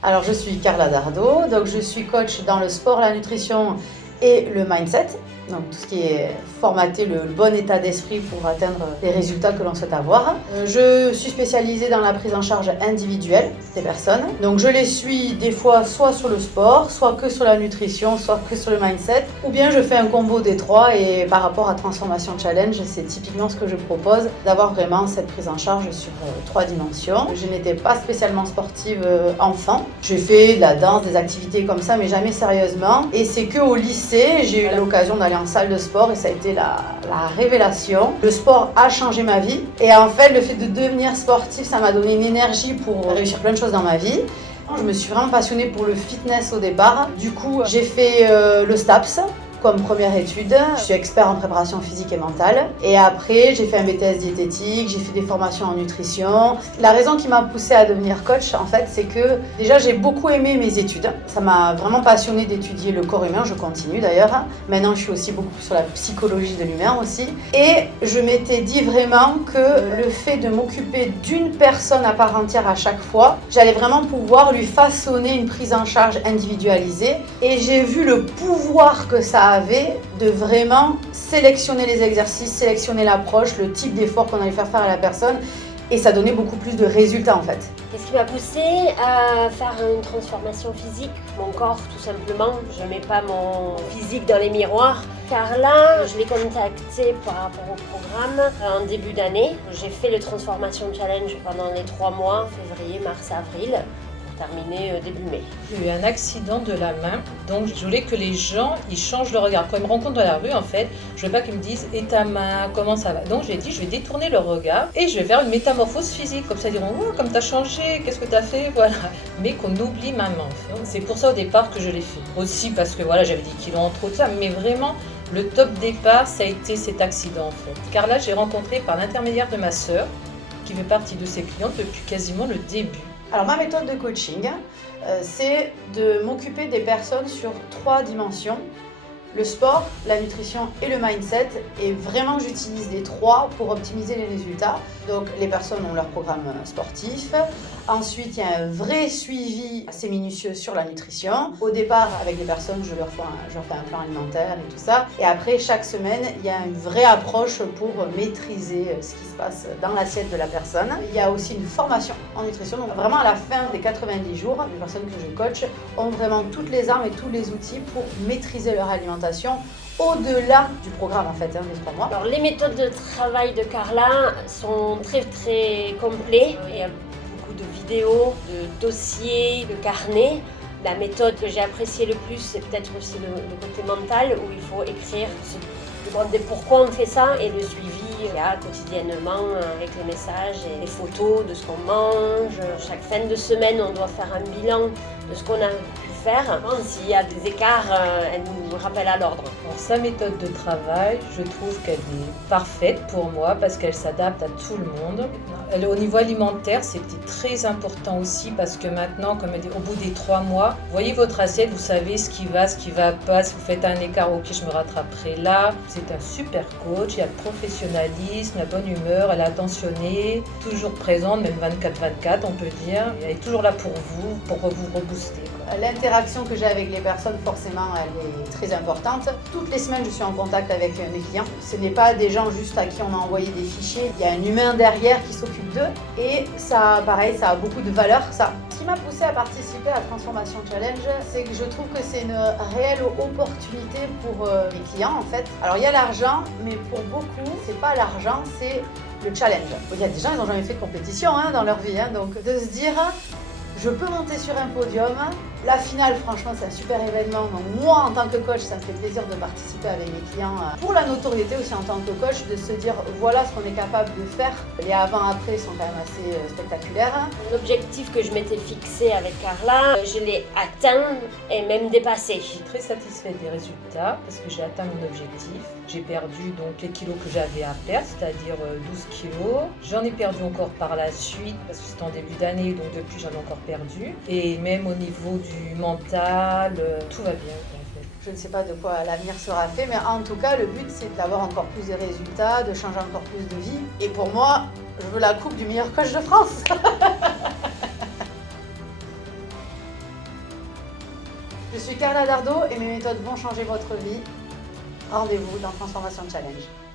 Alors, je suis Carla Dardot, donc je suis coach dans le sport, la nutrition et le mindset. Donc, tout ce qui est formater le bon état d'esprit pour atteindre les résultats que l'on souhaite avoir. Je suis spécialisée dans la prise en charge individuelle des personnes. Donc, je les suis des fois soit sur le sport, soit que sur la nutrition, soit que sur le mindset. Ou bien je fais un combo des trois et par rapport à Transformation Challenge, c'est typiquement ce que je propose, d'avoir vraiment cette prise en charge sur 3 dimensions. Je n'étais pas spécialement sportive enfant. J'ai fait de la danse, des activités comme ça, mais jamais sérieusement. Et c'est qu'au lycée, j'ai eu l'occasion d'aller en salle de sport et ça a été la révélation. Le sport a changé ma vie et en fait le fait de devenir sportif, ça m'a donné une énergie pour réussir plein de choses dans ma vie. Je me suis vraiment passionnée pour le fitness au départ. Du coup, j'ai fait le STAPS comme première étude. Je suis expert en préparation physique et mentale. Et après, j'ai fait un BTS diététique, j'ai fait des formations en nutrition. La raison qui m'a poussée à devenir coach, en fait, c'est que déjà, j'ai beaucoup aimé mes études. Ça m'a vraiment passionnée d'étudier le corps humain, je continue d'ailleurs. Maintenant, je suis aussi beaucoup sur la psychologie de l'humain aussi. Et je m'étais dit vraiment que le fait de m'occuper d'une personne à part entière à chaque fois, j'allais vraiment pouvoir lui façonner une prise en charge individualisée. Et j'ai vu le pouvoir que ça avait de vraiment sélectionner les exercices, sélectionner l'approche, le type d'effort qu'on allait faire à la personne et ça donnait beaucoup plus de résultats en fait. Qu'est-ce qui m'a poussée à faire une transformation physique? Mon corps tout simplement, je ne mets pas mon physique dans les miroirs. Carla, je l'ai contactée par rapport au programme en début d'année. J'ai fait le Transformation Challenge pendant les 3 mois, février, mars, avril. Terminé début mai. J'ai eu un accident de la main, donc je voulais que les gens ils changent le regard. Quand ils me rencontrent dans la rue, en fait, je veux pas qu'ils me disent et ta main, comment ça va. Donc j'ai dit je vais détourner le regard et je vais faire une métamorphose physique. Comme ça ils diront oh, comme t'as changé, qu'est-ce que t'as fait, voilà. Mais qu'on oublie ma main. En fait. C'est pour ça au départ que je l'ai fait. Aussi parce que voilà j'avais 10 kilos en trop de ça, mais vraiment le top départ ça a été cet accident en fait. Carla j'ai rencontré par l'intermédiaire de ma sœur qui fait partie de ses clientes depuis quasiment le début. Alors ma méthode de coaching, c'est de m'occuper des personnes sur 3 dimensions. Le sport, la nutrition et le mindset. Et vraiment j'utilise les 3 pour optimiser les résultats. Donc les personnes ont leur programme sportif. Ensuite, il y a un vrai suivi assez minutieux sur la nutrition. Au départ, avec les personnes, je leur fais un plan alimentaire et tout ça. Et après, chaque semaine, il y a une vraie approche pour maîtriser ce qui se passe dans l'assiette de la personne. Il y a aussi une formation en nutrition. Donc vraiment, à la fin des 90 jours, les personnes que je coach ont vraiment toutes les armes et tous les outils pour maîtriser leur alimentation au-delà du programme en fait, des 3 mois. Alors les méthodes de travail de Carla sont très très complètes. Il y a beaucoup de vidéos, de dossiers, de carnets. La méthode que j'ai appréciée le plus, c'est peut-être aussi le côté mental où il faut écrire, se demander pourquoi on fait ça et le suivi qu'il y a quotidiennement avec les messages et les photos de ce qu'on mange. Chaque fin de semaine, on doit faire un bilan de ce qu'on a pu faire. S'il y a des écarts, elle nous rappelle à l'ordre. Sa méthode de travail, je trouve qu'elle est parfaite pour moi parce qu'elle s'adapte à tout le monde. Au niveau alimentaire, c'était très important aussi parce que maintenant, comme elle dit, au bout des 3 mois, vous voyez votre assiette, vous savez ce qui va pas. Si vous faites un écart, ok, je me rattraperai là. C'est un super coach, il y a le professionnalisme, la bonne humeur, elle est attentionnée, toujours présente, même 24/24 on peut dire. Elle est toujours là pour vous rebooster. L'interaction que j'ai avec les personnes, forcément, elle est très importante. Toutes les semaines, je suis en contact avec mes clients. Ce n'est pas des gens juste à qui on a envoyé des fichiers. Il y a un humain derrière qui s'occupe d'eux. Et ça, pareil, ça a beaucoup de valeur, ça. Ce qui m'a poussée à participer à Transformation Challenge, c'est que je trouve que c'est une réelle opportunité pour mes clients, en fait. Alors, il y a l'argent, mais pour beaucoup, c'est pas l'argent, c'est le challenge. Il y a des gens, ils n'ont jamais fait de compétition dans leur vie. Donc, de se dire... Je peux monter sur un podium. La finale, franchement, c'est un super événement. Donc moi, en tant que coach, ça me fait plaisir de participer avec mes clients. Pour la notoriété aussi en tant que coach, de se dire voilà ce qu'on est capable de faire. Les avant-après sont quand même assez spectaculaires. L'objectif que je m'étais fixé avec Carla, je l'ai atteint et même dépassé. Je suis très satisfaite des résultats parce que j'ai atteint mon objectif. J'ai perdu donc les kilos que j'avais à perdre, c'est-à-dire 12 kilos. J'en ai perdu encore par la suite parce que c'était en début d'année, donc depuis j'en ai encore perdu. Et même au niveau du mental, tout va bien. Je ne sais pas de quoi l'avenir sera fait, mais en tout cas, le but, c'est d'avoir encore plus de résultats, de changer encore plus de vie. Et pour moi, je veux la coupe du meilleur coach de France. Je suis Carla Dardot et mes méthodes vont changer votre vie. Rendez-vous dans Transformation Challenge.